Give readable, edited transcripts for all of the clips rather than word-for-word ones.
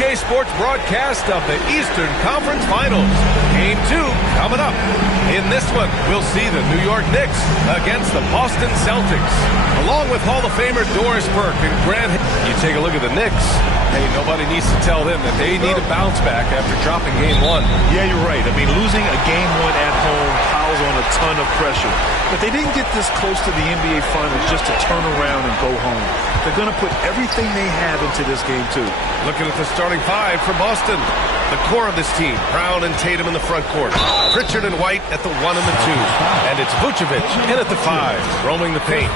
2K Sports broadcast of the Eastern Conference Finals. Game 2 coming up. In this one, we'll see the New York Knicks against the Boston Celtics. Along with Hall of Famer Doris Burke and Grant. You take a look at the Knicks. Hey, nobody needs to tell them that they need a bounce back after dropping Game 1. Yeah, you're right. I mean, losing a Game 1 at home piles on a ton of pressure. But they didn't get this close to the NBA Finals just to turn around and go home. They're going to put everything they have into this game, too. Looking at the starting five for Boston. The core of this team, Brown and Tatum in the front court. Pritchard and White at the 1 and the 2. And it's Vucevic in at the 5, roaming the paint.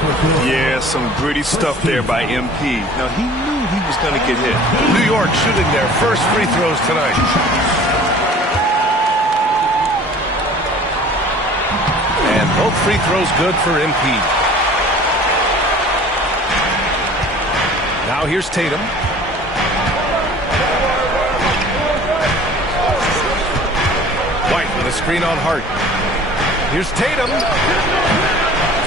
Yeah, some gritty stuff there by MP. Now, he knew he was going to get hit. New York shooting their first free throws tonight. And both free throws good for MP. Now here's Tatum. White with a screen on Hart. Here's Tatum.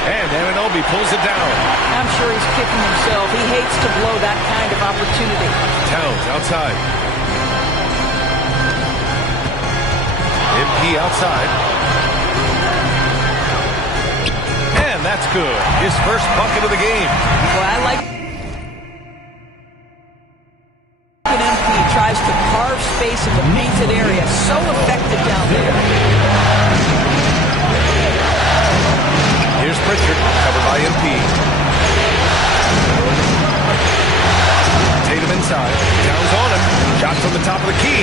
And Anunoby pulls it down. I'm sure he's kicking himself. He hates to blow that kind of opportunity. Towns outside. MP outside. And that's good. His first bucket of the game. Well, I like MP tries to carve space in the painted area. So effective down there. Here's Pritchard, covered by MP. Tatum inside. Towns on him. Shot from the top of the key.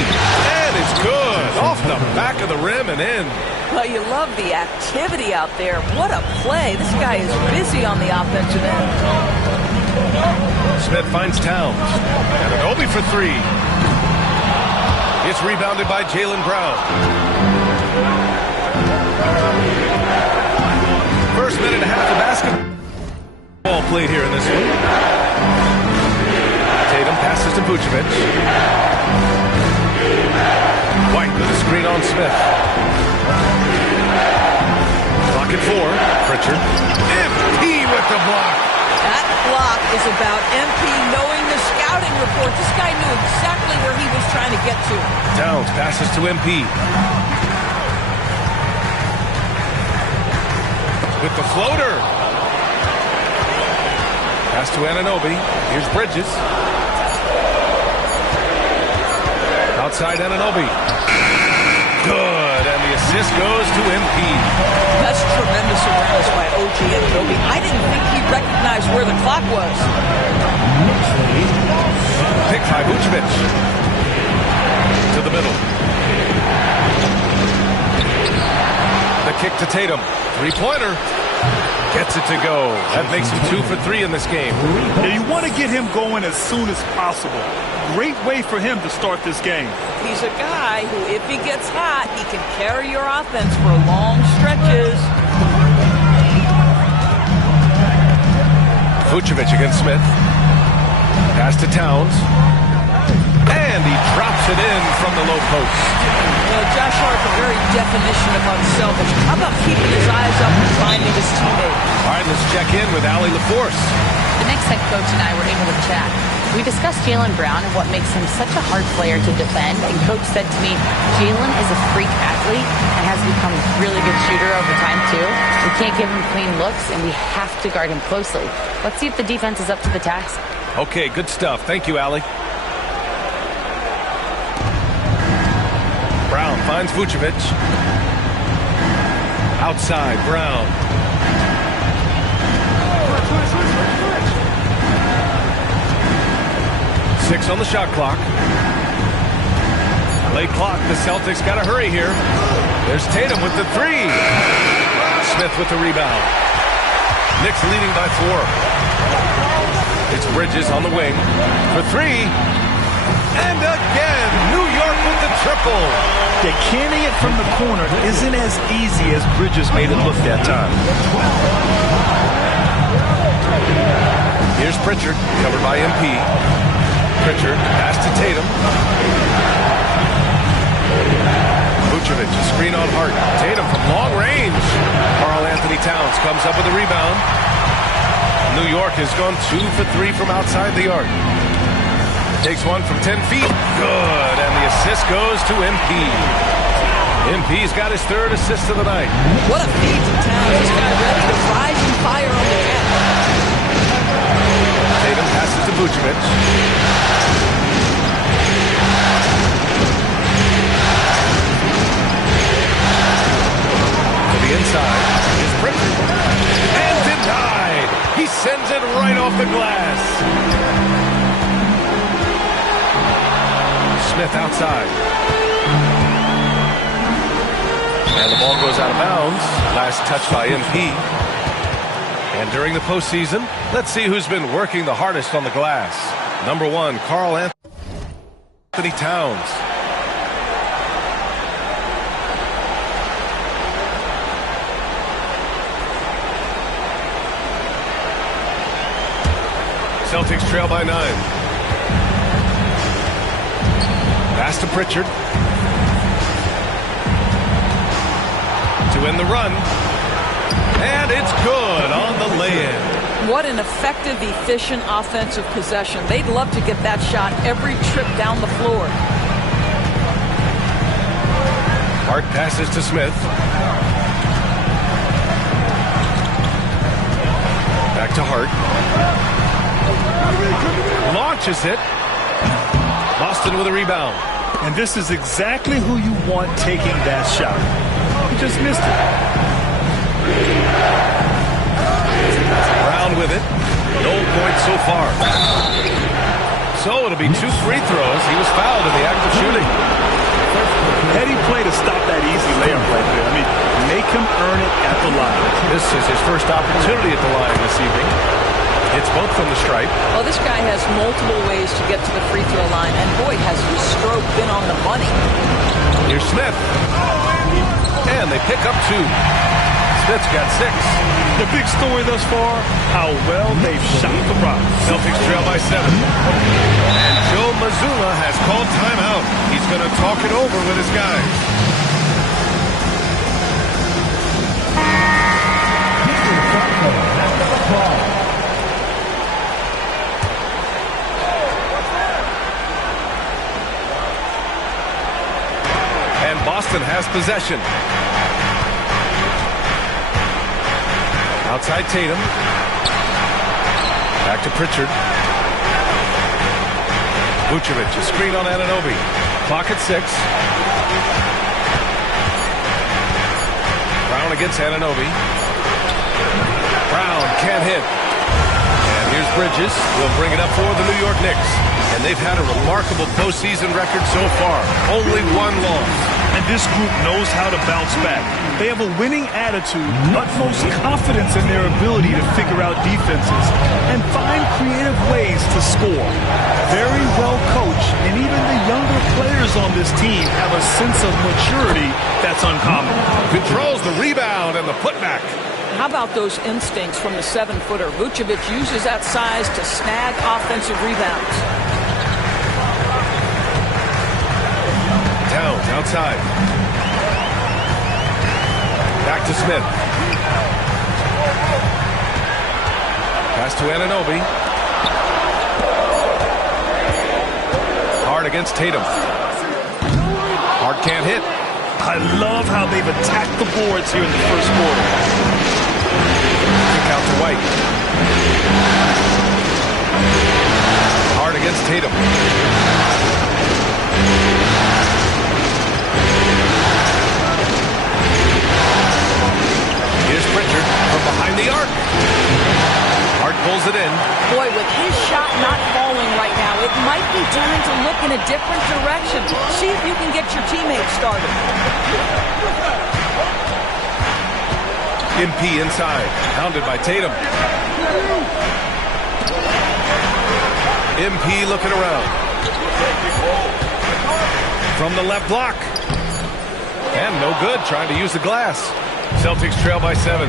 And it's good. Off the back of the rim and in. Well, you love the activity out there. What a play. This guy is busy on the offensive end. Smith finds Towns. And an Obi for 3. It's rebounded by Jaylen Brown. First minute and a half of basketball played here in this one. Tatum passes to Vucevic. White with a screen on Smith. Block at 4. Pritchard. MP with the block. That block is about MP knowing the scouting report. This guy knew exactly where he was trying to get to. Towns passes to MP. With the floater. Pass to Anunoby. Here's Bridges. Outside Anunoby. Good. And the assist goes to MP. That's tremendous awareness by OG Anunoby. I didn't think he recognized where the clock was. Picked by Vucevic. To the middle. The kick to Tatum. Three-pointer. Gets it to go. That makes him 2 for 3 in this game. Now, you want to get him going as soon as possible. Great way for him to start this game. He's a guy who, if he gets hot, he can carry your offense for long stretches. Vucevic against Smith. Pass to Towns. And he drops it in from the low post. Josh Hart, the very definition of unselfish. How about keeping his eyes up and finding his teammate? All right, let's check in with Allie LaForce. The Knicks head coach and I were able to chat. We discussed Jaylen Brown and what makes him such a hard player to defend. And coach said to me, Jaylen is a freak athlete and has become a really good shooter over time, too. We can't give him clean looks, and we have to guard him closely. Let's see if the defense is up to the task. Okay, good stuff. Thank you, Allie. Brown finds Vucevic. Outside, Brown. Six on the shot clock. Late clock. The Celtics got to hurry here. There's Tatum with the 3. Smith with the rebound. Knicks leading by 4. It's Bridges on the wing for 3. And again, New York with the triple. Yeah, canning it from the corner isn't as easy as Bridges made it look that time. Here's Pritchard, covered by MP. Pritchard, pass to Tatum. Vucevic, screen on Hart. Tatum from long range. Karl Anthony Towns comes up with a rebound. New York has gone 2 for 3 from outside the arc. Takes one from 10 feet. Good. And the assist goes to MP. MP's got his third assist of the night. What a feed to town. This guy ready to rise and fire on the deck. Tatum passes to Vucevic. To the inside is Pritchard. And denied. He sends it right off the glass. Smith outside. And the ball goes out of bounds. Last touch by MP. And during the postseason, let's see who's been working the hardest on the glass. Number 1, Karl Anthony Towns. Celtics trail by 9. Pass to Pritchard. To end the run. And it's good on the lay-in. What an effective, efficient offensive possession. They'd love to get that shot every trip down the floor. Hart passes to Smith. Back to Hart. Launches it. Boston with a rebound. And this is exactly who you want taking that shot. He just missed it. Brown with it. No points so far. So it'll be 2 free throws. He was fouled in the act of shooting. Heady play to stop that easy layup right there. I mean, make him earn it at the line. This is his first opportunity at the line this evening. It's both from the stripe. Well, this guy has multiple ways to get to the free throw line, and boy, has his stroke been on the money. Here's Smith. And they pick up 2. Smith's got 6. The big story thus far, how well they've shot the rock. Celtics trail by 7. And Joe Mazzulla has called timeout. He's going to talk it over with his guys. And Boston has possession. Outside Tatum. Back to Pritchard. Vucevic, a screen on Anunoby. Clock at 6. Brown against Anunoby. Brown can't hit. And here's Bridges. Will bring it up for the New York Knicks. And they've had a remarkable postseason record so far. Only 1 loss. And this group knows how to bounce back. They have a winning attitude, utmost confidence in their ability to figure out defenses, and find creative ways to score. Very well coached, and even the younger players on this team have a sense of maturity that's uncommon. Controls the rebound and the putback. How about those instincts from the 7-footer? Vucevic uses that size to snag offensive rebounds. Towns outside. Back to Smith. Pass to Anunoby. Hart against Tatum. Hart can't hit. I love how they've attacked the boards here in the first quarter. Kick out to White. Hart against Tatum. Here's Pritchard from behind the arc. Hart pulls it in. Boy, with his shot not falling right now, it might be time to look in a different direction. See if you can get your teammates started. MP inside. Pounded by Tatum. MP looking around. From the left block. And no good, trying to use the glass. Celtics trail by 7.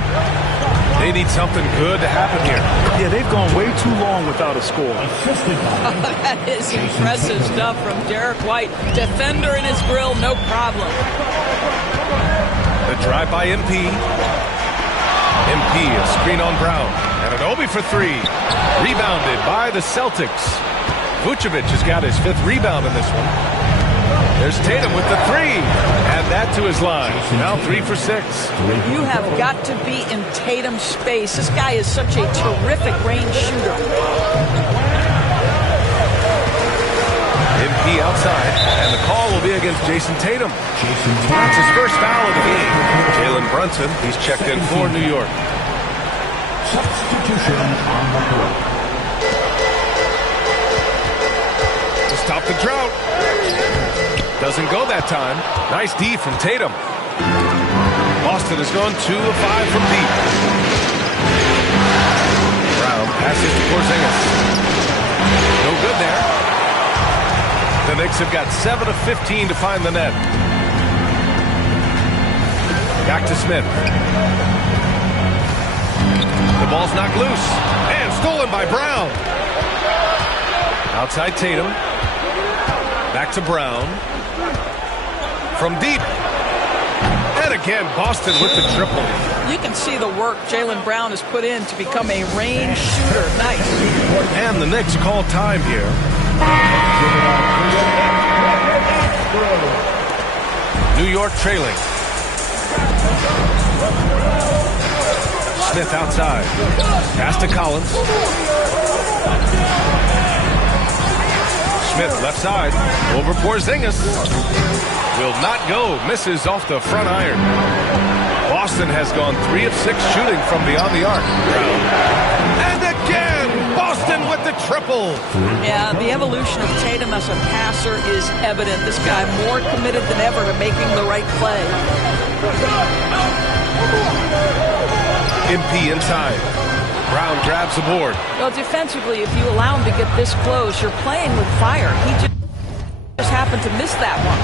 They need something good to happen here. Yeah, they've gone way too long without a score. That is impressive stuff from Derek White. Defender in his grill, no problem. The drive by MP. MP, a screen on Brown. And Anunoby for 3. Rebounded by the Celtics. Vucevic has got his 5th rebound in this one. There's Tatum with the 3. And that to his line. Now 3 for 6. You have got to be in Tatum's space. This guy is such a terrific range shooter. MP outside, and the call will be against Jason Tatum. It's his first foul of the game. Jalen Brunson, he's checked in for New York. Substitution on the court. To stop the drought. Doesn't go that time. Nice D from Tatum. Boston has gone 2 of 5 from deep. Brown passes to Porzingis. No good there. The Knicks have got 7 of 15 to find the net. Back to Smith. The ball's knocked loose. And stolen by Brown. Outside Tatum. Back to Brown. From deep. And again, Boston with the triple. You can see the work Jaylen Brown has put in to become a range shooter. Nice. And the Knicks call time here. New York trailing. Smith outside. Pass to Collins. Smith left side. Over Porzingis. Will not go. Misses off the front iron. Boston has gone 3 of 6 shooting from beyond the arc. And again, Boston with the triple. Yeah, the evolution of Tatum as a passer is evident. This guy more committed than ever to making the right play. MP inside. Brown grabs the board. Well, defensively, if you allow him to get this close, you're playing with fire. He just happened to miss that one.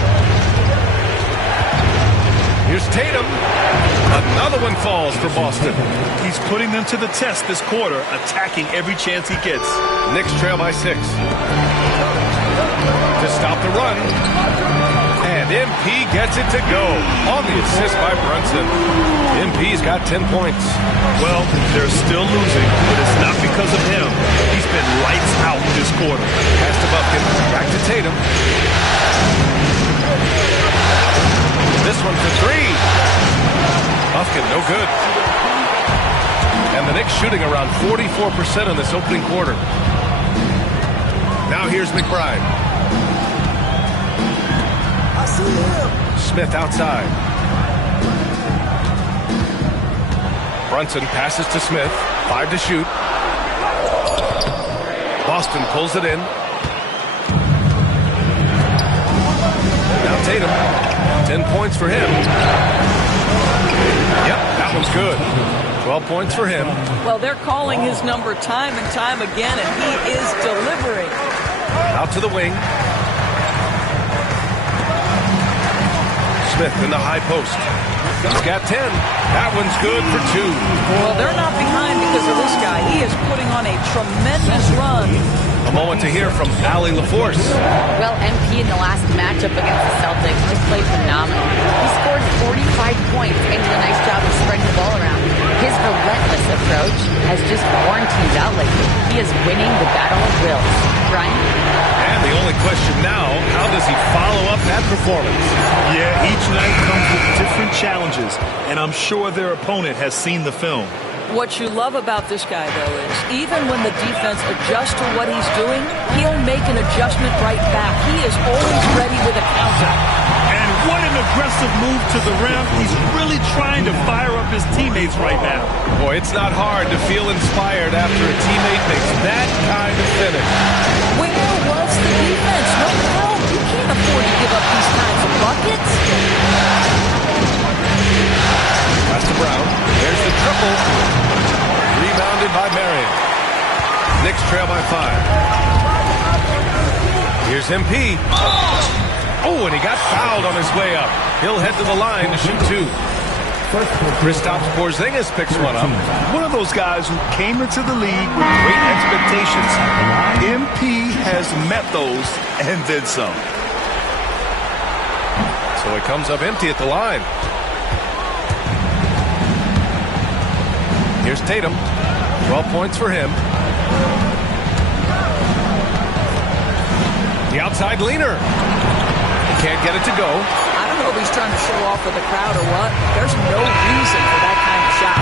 Here's Tatum. Another one falls for Boston. He's putting them to the test this quarter, attacking every chance he gets. Knicks trail by 6. To stop the run. And MP gets it to go on the assist by Brunson. MP's got 10 points. Well, they're still losing, but it's not because of him. He's been lights out this quarter. Pass to Buffkin. Back to Tatum. This one for 3. Buffkin, no good. And the Knicks shooting around 44% in this opening quarter. Now here's McBride. I see him. Smith outside. Brunson passes to Smith. 5 to shoot. Boston pulls it in. Now Tatum. 10 points for him. Yep, that one's good. 12 points for him. Well, they're calling his number time and time again, and he is delivering. Out to the wing. Smith in the high post. He's got 10. That one's good for 2. Well, they're not behind because of this guy. He is putting on a tremendous run. A moment to hear from Allie LaForce. Well, MP in the last matchup against the Celtics just played phenomenal. He scored 45 points and did a nice job of spreading the ball around. His relentless approach has just worn teams out lately. He is winning the battle of wills. Brian? And the only question now, how does he follow up that performance? Yeah, each night comes with different challenges, and I'm sure their opponent has seen the film. What you love about this guy, though, is even when the defense adjusts to what he's doing, he'll make an adjustment right back. He is always ready with a counter. And what an aggressive move to the rim. He's really trying to fire up his teammates right now. Boy, it's not hard to feel inspired after a teammate makes that kind of finish. Where was the defense? No help. You can't afford to give up these kinds of buckets. Pass to Brown. There's the triple. Rebounded by Marion. Knicks trail by 5. Here's MP. Oh, and he got fouled on his way up. He'll head to the line to shoot 2. Kristaps Porzingis picks one up. One of those guys who came into the league with great expectations. MP has met those and then some. So it comes up empty at the line. Here's Tatum. 12 points for him. The outside leaner. Can't get it to go. I don't know if he's trying to show off with the crowd or what. There's no reason for that kind of shot.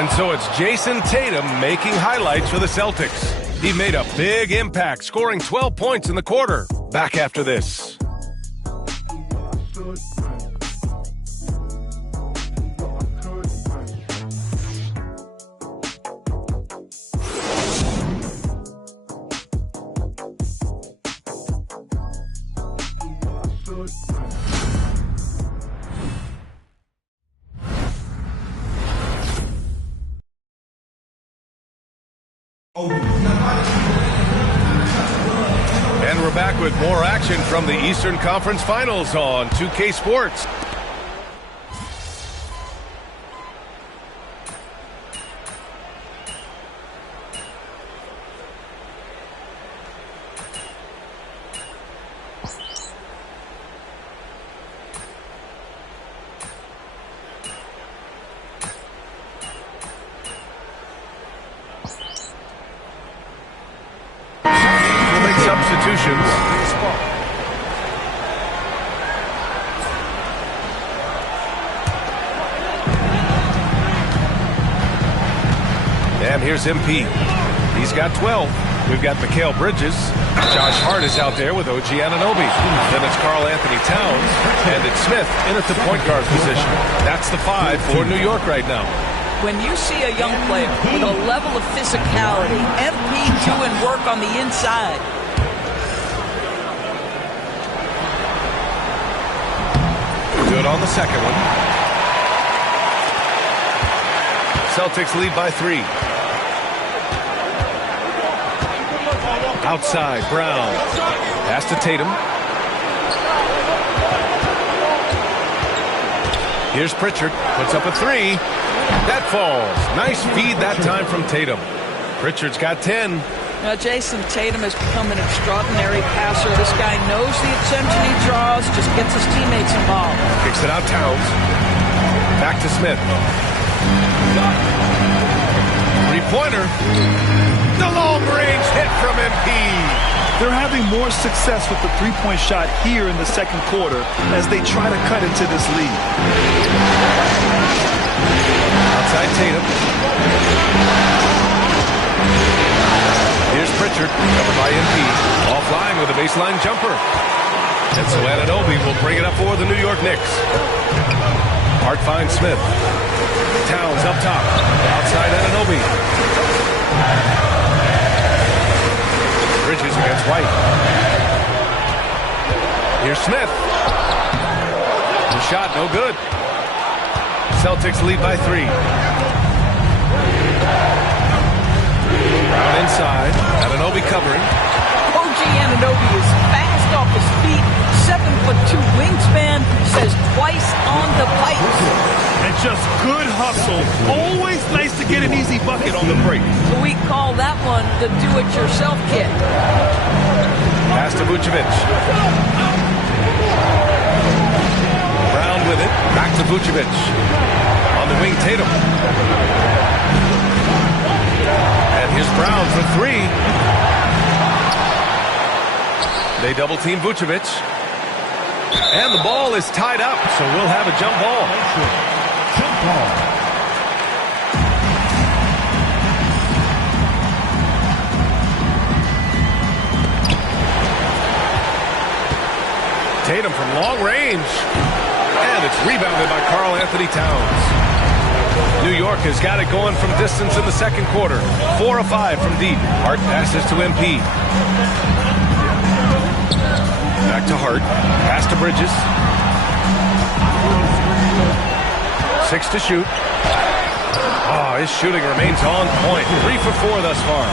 And so it's Jason Tatum making highlights for the Celtics. He made a big impact, scoring 12 points in the quarter. Back after this. And we're back with more action from the Eastern Conference Finals on 2K Sports. Substitutions. And here's MP. He's got 12. We've got Mikal Bridges. Josh Hart is out there with OG Anunoby. Then it's Karl Anthony Towns. And it's Smith in at the point guard position. That's the 5 for New York right now. When you see a young player with a level of physicality, MP doing work on the inside. Good on the second one. Celtics lead by 3. Outside, Brown. Pass to Tatum. Here's Pritchard. Puts up a 3. That falls. Nice feed that time from Tatum. Pritchard's got 10. Now, Jason Tatum has become an extraordinary passer. This guy knows the attention he draws, just gets his teammates involved. Kicks it out, Towns. Back to Smith. Three-pointer. The long-range hit from MP. They're having more success with the three-point shot here in the second quarter as they try to cut into this lead. Outside Tatum. Here's Pritchard, covered by MP. Offline with a baseline jumper. And so Anunoby will bring it up for the New York Knicks. Hart finds Smith. Towns up top. Outside Anunoby. Bridges against White. Here's Smith. The shot, no good. Celtics lead by 3. Brown inside. Anunoby covering. OG Anunoby is fast off his feet. 7'2" wingspan. Says twice on the pipes. And just good hustle. Always nice to get an easy bucket on the break. So we call that one the do-it-yourself kit. Pass to Vucevic. Brown with it. Back to Vucevic. On the wing, Tatum. And here's Brown for 3. They double-team Vucevic. And the ball is tied up, so we'll have a jump ball. Jump ball. Tatum from long range. And it's rebounded by Karl Anthony Towns. New York has got it going from distance in the second quarter. 4 of 5 from deep. Hart passes to MP. Back to Hart. Pass to Bridges. 6 to shoot. Oh, his shooting remains on point. 3 for 4 thus far.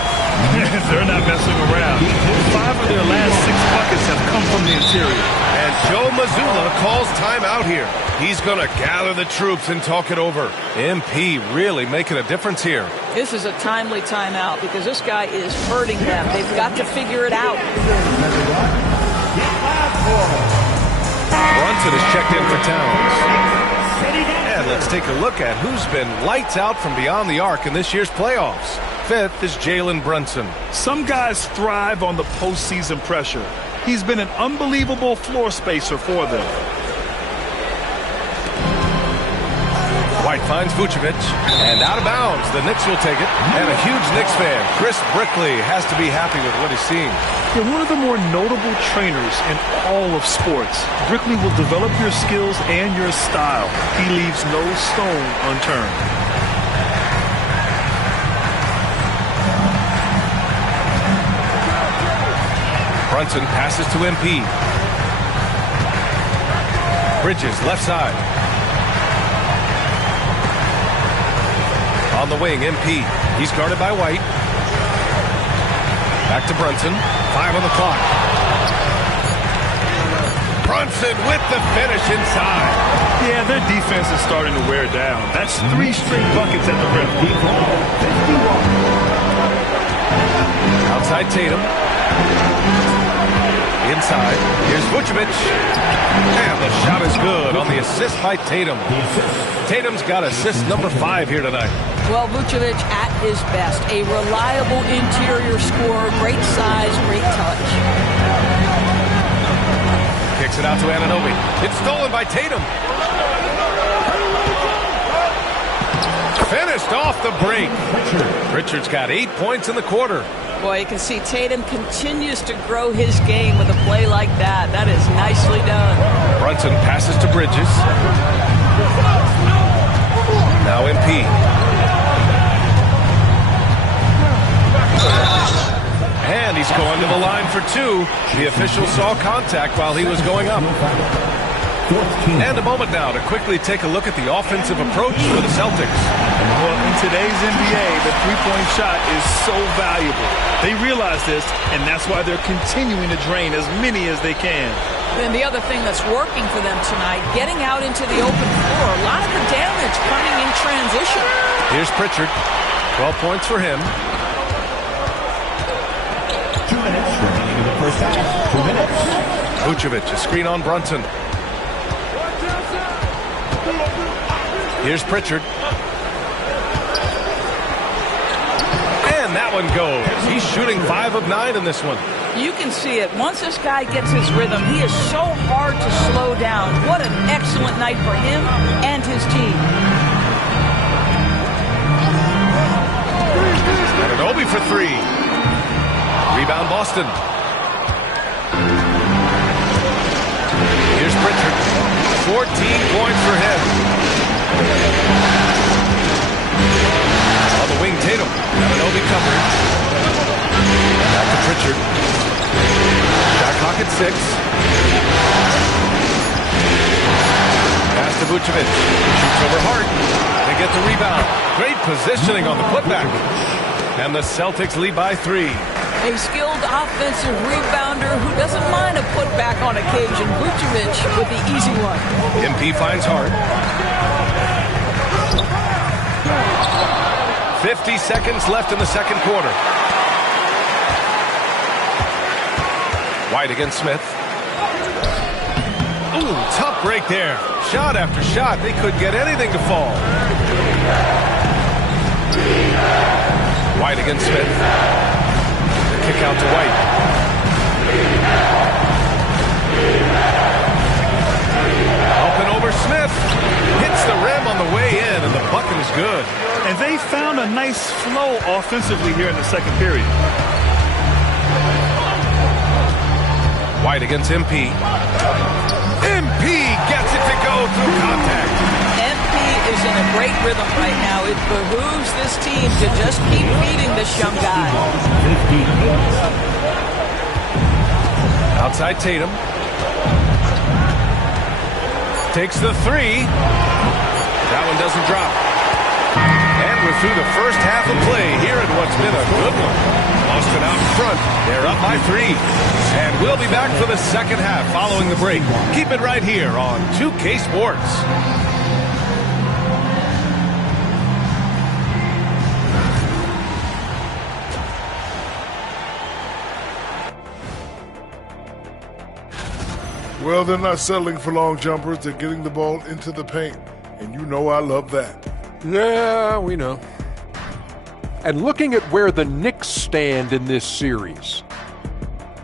They're not messing around. 5 of their last 6 buckets have come from the interior. And Joe Mazzulla calls timeout here. He's going to gather the troops and talk it over. MP really making a difference here. This is a timely timeout because this guy is hurting them. They've got to figure it out. Brunson is checked in for Towns. And let's take a look at who's been lights out from beyond the arc in this year's playoffs. Fifth is Jalen Brunson. Some guys thrive on the postseason pressure. He's been an unbelievable floor spacer for them. White finds Vucevic, and out of bounds. The Knicks will take it. And a huge Knicks fan, Chris Brickley, has to be happy with what he's seeing. You're one of the more notable trainers in all of sports. Brickley will develop your skills and your style. He leaves no stone unturned. Brunson passes to MP. Bridges, left side. On the wing, MP. He's guarded by White. Back to Brunson. 5 on the clock. Brunson with the finish inside. Yeah, their defense is starting to wear down. That's 3 straight buckets at the rim. Outside Tatum. Inside. Here's Vucevic. And the shot is good on the assist by Tatum. Tatum's got assist number 5 here tonight. Well, Vucevic at his best. A reliable interior scorer, great size, great touch. Kicks it out to Anunoby. It's stolen by Tatum. Finished off the break. Richard's got 8 points in the quarter. Boy, you can see Tatum continues to grow his game with a play like that. That is nicely done. Brunson passes to Bridges. Now MP. And he's going to the line for 2. The official saw contact while he was going up. And a moment now to quickly take a look at the offensive approach for the Celtics. Well, in today's NBA, the three-point shot is so valuable. They realize this, and that's why they're continuing to drain as many as they can. And the other thing that's working for them tonight, getting out into the open floor. A lot of the damage coming in transition. Here's Pritchard. 12 points for him. 2 minutes remaining in the first half. 2 minutes. Vucevic, a screen on Brunson. Here's Pritchard. And that one goes. He's shooting 5 of 9 in this one. You can see it. Once this guy gets his rhythm, he is so hard to slow down. What an excellent night for him and his team. Anunoby for 3. Rebound Boston. Here's Pritchard. 14 points for him. On the wing, Tatum. Anunoby covered. Back to Pritchard. Shot clock at 6. Pass to Vucevic. Shoots over Hart. They get the rebound. Great positioning on the putback. And the Celtics lead by 3. A skilled offensive rebounder who doesn't mind a putback on occasion. Vucevic with the easy one. MP finds Hart. 50 seconds left in the second quarter. White against Smith. Ooh, tough break there. Shot after shot. They couldn't get anything to fall. White against Smith. Kick out to White. Up and over Smith. Hits the rim on the way in, and the bucket is good. And they found a nice flow offensively here in the second period. White against MP. MP gets it to go through contact. MP is in a great rhythm right now. It behooves this team to just keep feeding this young guy. Outside Tatum. Takes the 3. That one doesn't drop. And we're through the first half of play here in what's been a good one. Boston out in front. They're up by 3. And we'll be back for the second half following the break. Keep it right here on 2K Sports. Well, they're not settling for long jumpers. They're getting the ball into the paint. and you know I love that. Yeah, we know. And looking at where the Knicks stand in this series,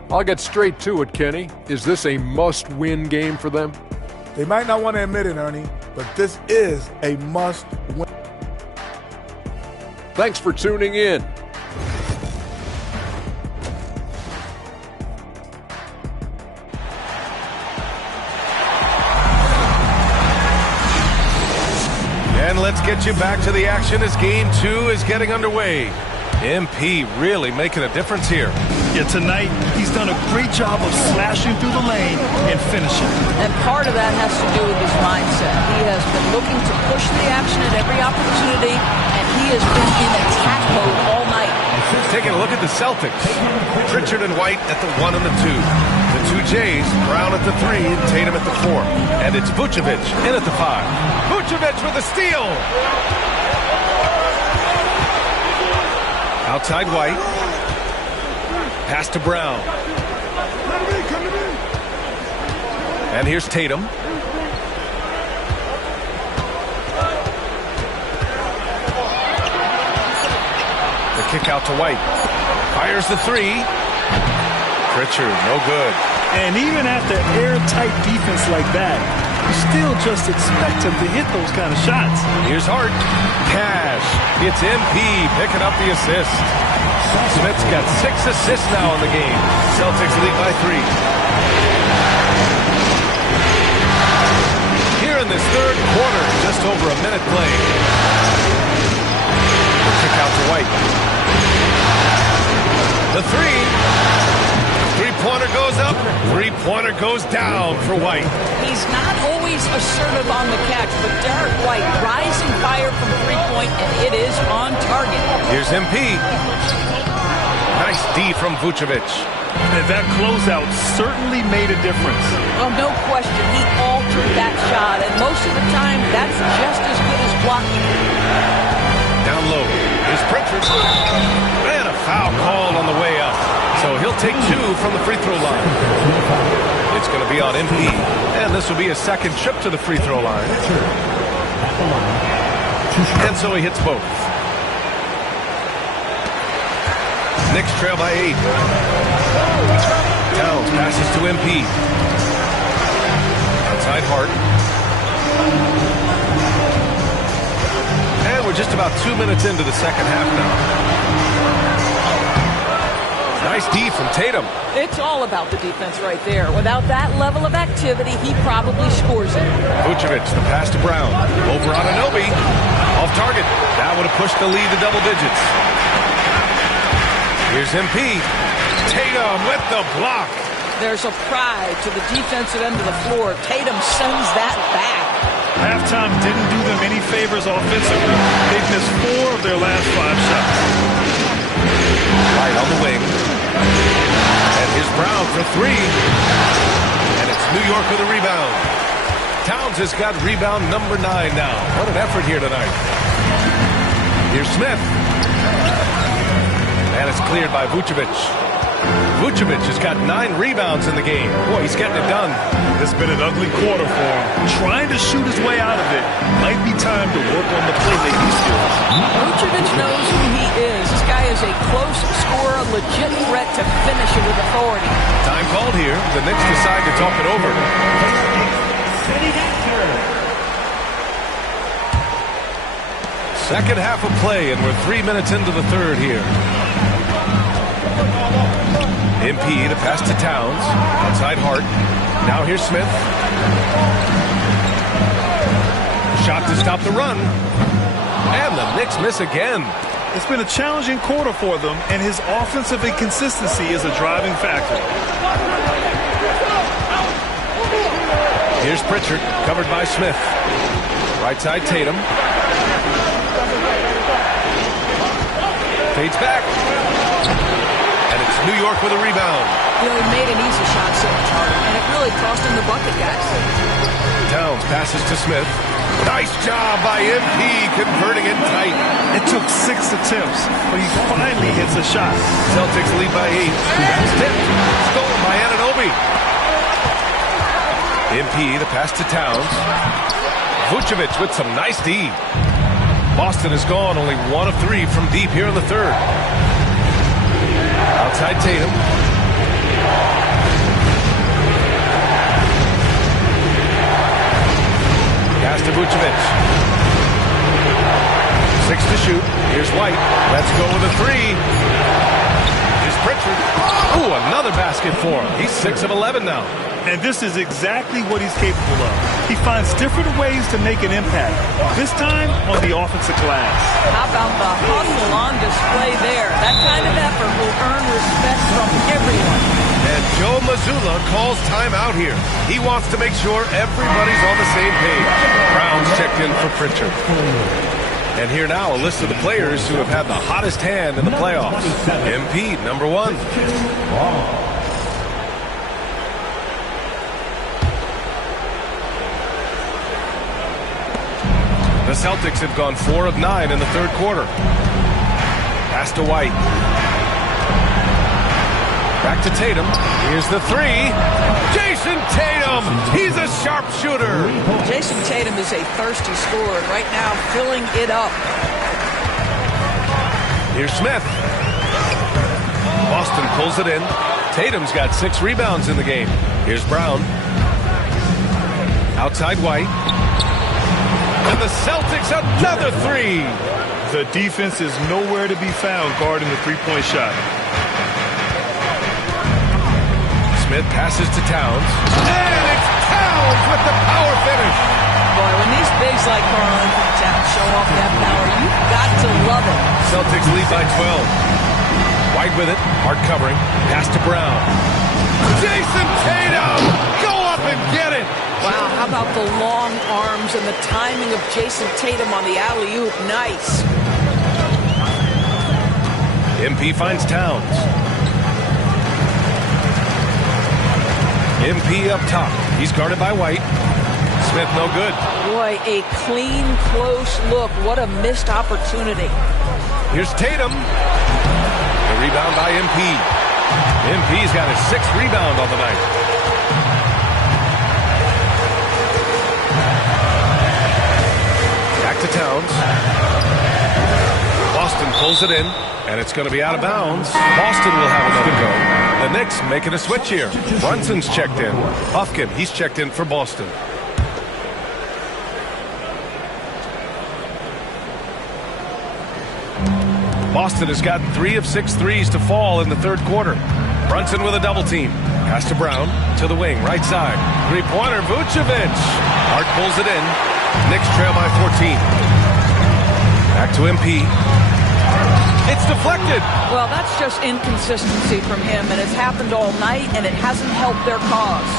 I'll get straight to it, Kenny. Is this a must-win game for them? They might not want to admit it, Ernie, but this is a must-win. Thanks for tuning in. And let's get you back to the action as Game 2 is getting underway. MP really making a difference here. Yeah, tonight he's done a great job of slashing through the lane and finishing. And part of that has to do with his mindset. He has been looking to push the action at every opportunity, and he has been in attack mode all night. Taking a look at the Celtics. Pritchard and White at the 1 and the 2. The two Jays, Brown at the 3 and Tatum at the 4. And it's Vucevic in at the 5. Vucevic with a steal. Outside White. Pass to Brown. And here's Tatum. The kick out to White. Fires the 3. Pritchard, no good. And even after airtight defense like that, you still just expect him to hit those kind of shots. Here's Hart. Cash. It's MP picking up the assist. Smith's got 6 assists now in the game. Celtics lead by 3. Here in this third quarter, just over a minute played. Kick out to White. The 3. Three-pointer goes up. Three-pointer goes down for White. He's not always assertive on the catch, but Derek White, rising fire from three-point, and it is on target. Here's MP. Nice D from Vucevic. And that closeout certainly made a difference. Oh, no question. He altered that shot, and most of the time, that's just as good as blocking. Down low. Here's Pritchard. And a foul called on the way up. So he'll take 2 from the free throw line. It's going to be on MP. And this will be a second trip to the free throw line. And so he hits both. Knicks trail by 8. Towns passes to MP. Outside Hart. And we're just about 2 minutes into the second half now. Nice D from Tatum. It's all about the defense right there. Without that level of activity, he probably scores it. Vucevic, the pass to Brown. Over on Anunoby. Off target. That would have pushed the lead to double digits. Here's MP. Tatum with the block. There's a pride to the defensive end of the floor. Tatum sends that back. Halftime didn't do them any favors offensively. They've missed 4 of their last 5 shots. Right on the wing. And here's Brown for 3. And it's New York with a rebound. Towns has got rebound number 9 now. What an effort here tonight. Here's Smith. And it's cleared by Vucevic. Vucevic has got 9 rebounds in the game. Boy, he's getting it done. It's been an ugly quarter for him. Trying to shoot his way out of it. Might be time to work on the playmaking skills. Vucevic knows who he is. This guy is a close scorer, a legit threat to finish it with authority. Time called here. The Knicks decide to talk it over. Second half of play, and we're 3 minutes into the third here. MP, the pass to Towns. Outside Hart. Now here's Smith. Shot to stop the run. And the Knicks miss again. It's been a challenging quarter for them, and his offensive inconsistency is a driving factor. Here's Pritchard, covered by Smith. Right side Tatum. Fades back. And it's New York with a rebound. You know, he made an easy shot so much harder, and it really cost him the bucket, guys. Towns passes to Smith. Nice job by MP converting it tight. It took 6 attempts, but he finally hits a shot. Celtics lead by 8. That's tipped. Stolen by Anunoby. MP, the pass to Towns. Vucevic with some nice D. Boston has gone only 1 of 3 from deep here in the third. Outside Tatum. Pass to Vucevic. 6 to shoot. Here's White. Let's go with a 3. Here's Pritchard. Ooh, another basket for him. He's 6 of 11 now. And this is exactly what he's capable of. He finds different ways to make an impact. This time on the offensive glass. How about the hustle on display there? That kind of effort will earn respect from everyone. And Joe Mazzulla calls timeout here. He wants to make sure everybody's on the same page. Brown's checked in for Pritchard. And here now a list of the players who have had the hottest hand in the playoffs. MP, number 1. The Celtics have gone 4 of 9 in the third quarter. Pass to White. Back to Tatum. Here's the 3. Jason Tatum! He's a sharpshooter. Jason Tatum is a thirsty scorer right now, filling it up. Here's Smith. Boston pulls it in. Tatum's got 6 rebounds in the game. Here's Brown. Outside White. And the Celtics another 3. The defense is nowhere to be found guarding the three-point shot. Smith passes to Towns. And it's Towns with the power finish. Boy, when these bigs like Karl Anthony Towns show off that power, you've got to love it. Celtics lead by 12. White with it. Hard covering. Pass to Brown. Jason Tatum! Go up and get it! Wow, how about the long arms and the timing of Jason Tatum on the alley-oop? Nice. MP finds Towns. MP up top. He's guarded by White. Smith no good. Boy, a clean, close look. What a missed opportunity. Here's Tatum. The rebound by MP. MP's got his 6th rebound on the night. To Towns. Boston pulls it in, and it's going to be out of bounds. Boston will have another go. The Knicks making a switch here. Brunson's checked in. Hufkin, he's checked in for Boston. Boston has gotten 3 of 6 threes to fall in the third quarter. Brunson with a double team. Pass to Brown, to the wing, right side. Three-pointer, Vucevic. Hart pulls it in. Knicks trail by 14. Back to MP. It's deflected. Well, that's just inconsistency from him, and it's happened all night, and it hasn't helped their cause.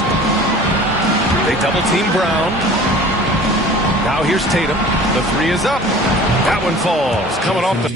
They double-team Brown. Now here's Tatum. The 3 is up. That one falls. Coming off the...